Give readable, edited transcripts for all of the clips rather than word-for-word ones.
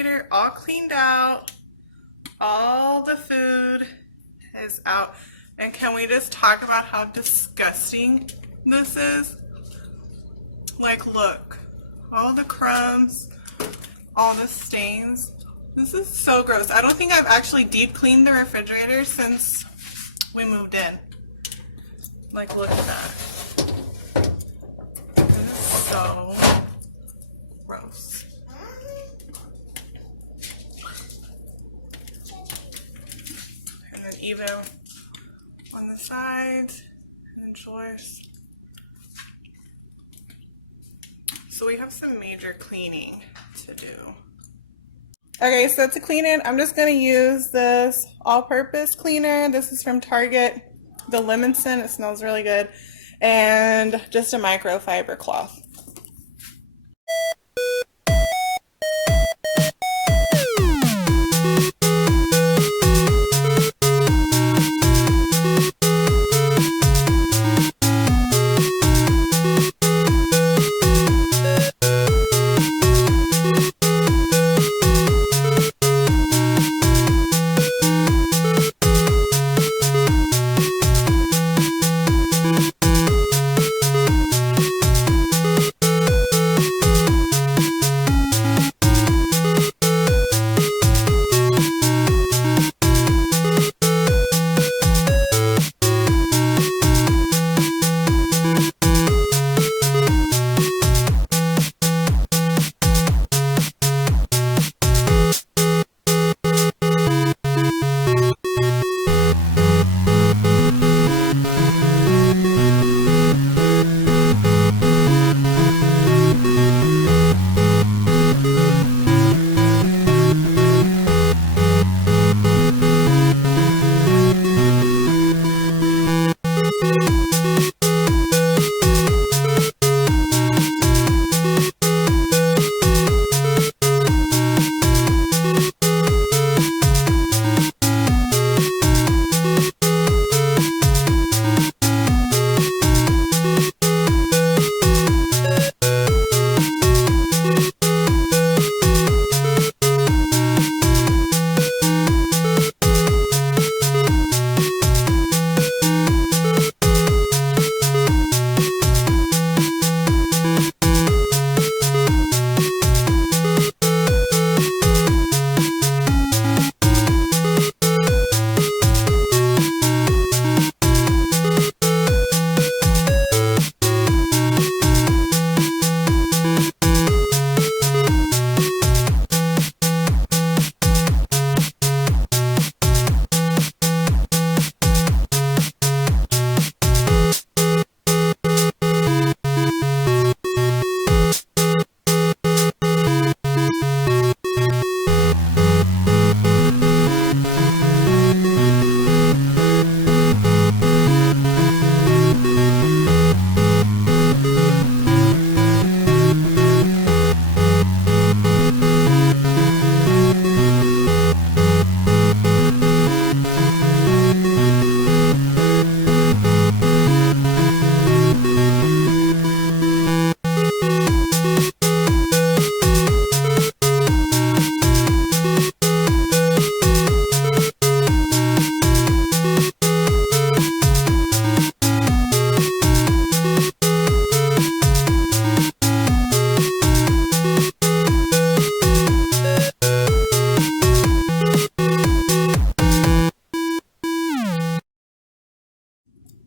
refrigerator all cleaned out. All the food is out. And can we just talk about how disgusting this is? Like, look, all the crumbs, all the stains. This is so gross. I don't think I've actually deep cleaned the refrigerator since we moved in. Like, look at that. It is so gross. And then even on the sides and drawers. So we have some major cleaning to do. Okay, so to clean it, I'm just going to use this all-purpose cleaner. This is from Target, the lemon scent. It smells really good. And just a microfiber cloth.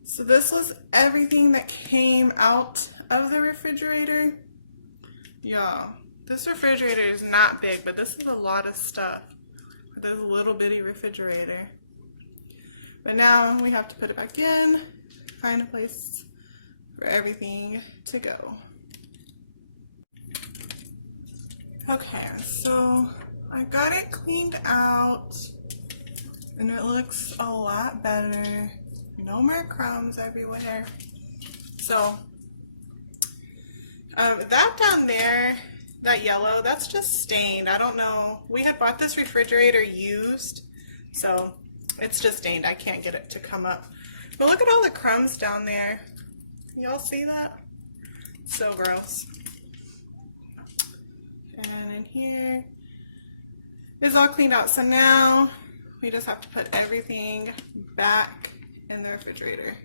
So this was everything that came out of the refrigerator. Y'all, this refrigerator is not big, but this is a lot of stuff for this little bitty refrigerator. But now we have to put it back in, find a place for everything to go. Okay, so I got it cleaned out and it looks a lot better. No more crumbs everywhere. So that down there, that yellow, that's just stained. I don't know. We had bought this refrigerator used, so it's just stained. I can't get it to come up. But look at all the crumbs down there. Y'all see that? So gross. And in here, is all cleaned out. So now we just have to put everything back in the refrigerator.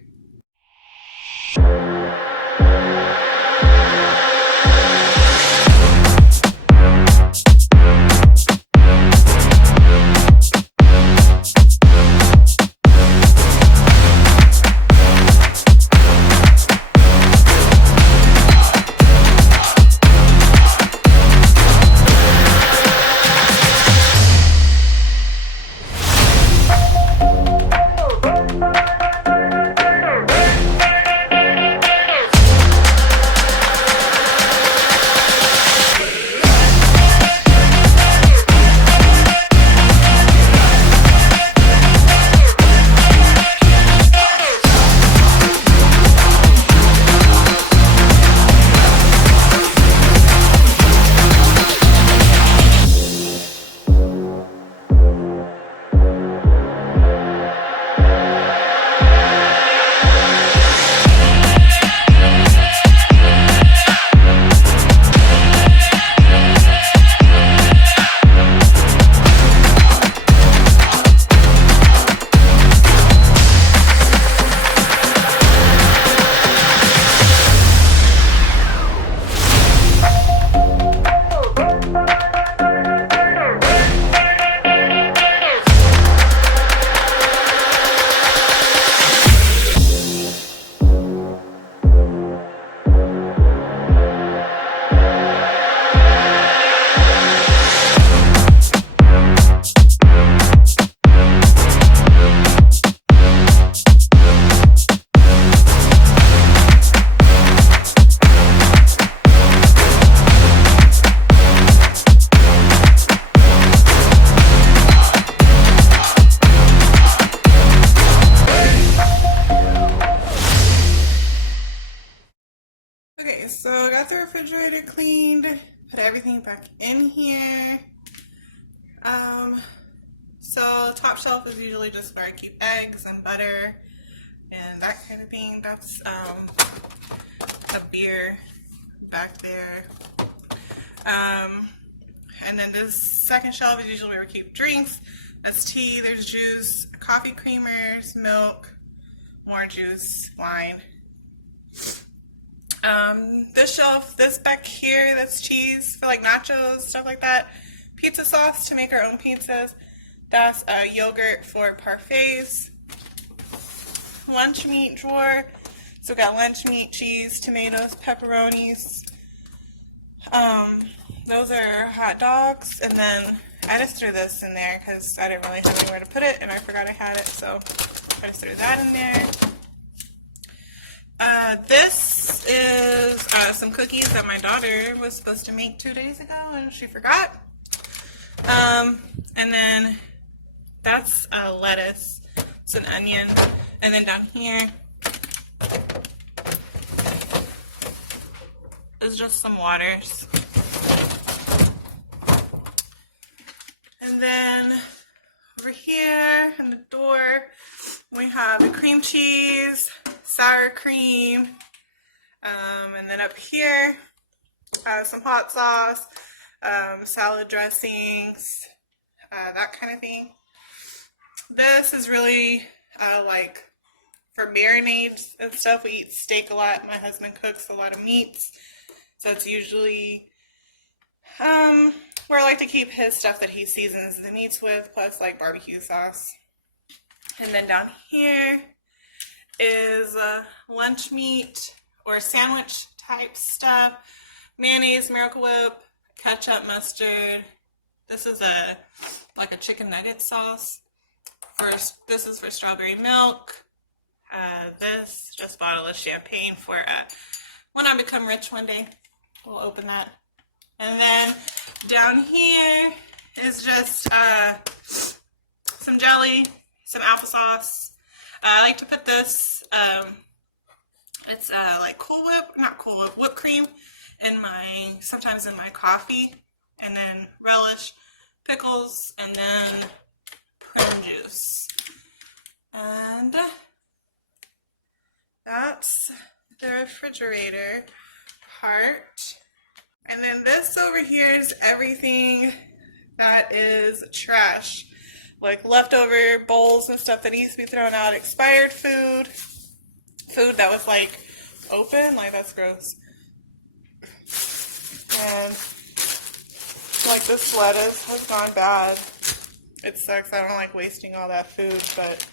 Okay, so I got the refrigerator cleaned, put everything back in here. So top shelf is usually just where I keep eggs and butter and that kind of thing. That's a beer back there. And then this second shelf is usually where we keep drinks. That's tea, there's juice, coffee creamers, milk, more juice, wine. This shelf, this back here, that's cheese for like nachos, stuff like that. Pizza sauce to make our own pizzas. That's yogurt for parfaits. Lunch meat drawer. So we got lunch meat, cheese, tomatoes, pepperonis. Those are hot dogs. And then I just threw this in there because I didn't really have anywhere to put it and I forgot I had it. So I just threw that in there. This is some cookies that my daughter was supposed to make 2 days ago and she forgot. And then that's lettuce. It's an onion. And then down here is just some waters. And then over here in the door we have the cream cheese, sour cream, and then up here some hot sauce, salad dressings, that kind of thing. This is really like for marinades and stuff. We eat steak a lot. My husband cooks a lot of meats, so it's usually where I like to keep his stuff that he seasons the meats with, plus like barbecue sauce. And then down here is lunch meat or sandwich type stuff, mayonnaise, Miracle Whip, ketchup, mustard. This is like a chicken nugget sauce. This is for strawberry milk. This just a bottle of champagne for when I become rich one day. We'll open that. And then down here is just some jelly, some applesauce. I like to put this, it's like whipped cream in sometimes in my coffee, and then relish, pickles, and then prune juice. And that's the refrigerator part. And then this over here is everything that is trash. Like leftover bowls and stuff that needs to be thrown out, expired food, food that was like open, like that's gross. And like this lettuce has gone bad. It sucks. I don't like wasting all that food, but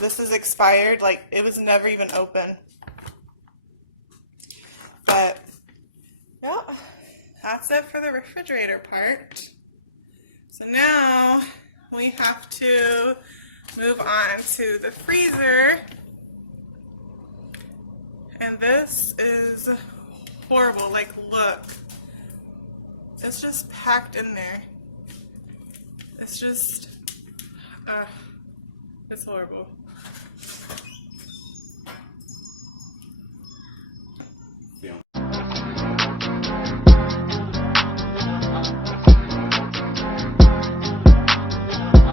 this is expired. Like it was never even open. But yeah, that's it for the refrigerator part. So now we have to move on to the freezer. And this is horrible. Like, look. It's just packed in there. It's just, it's horrible.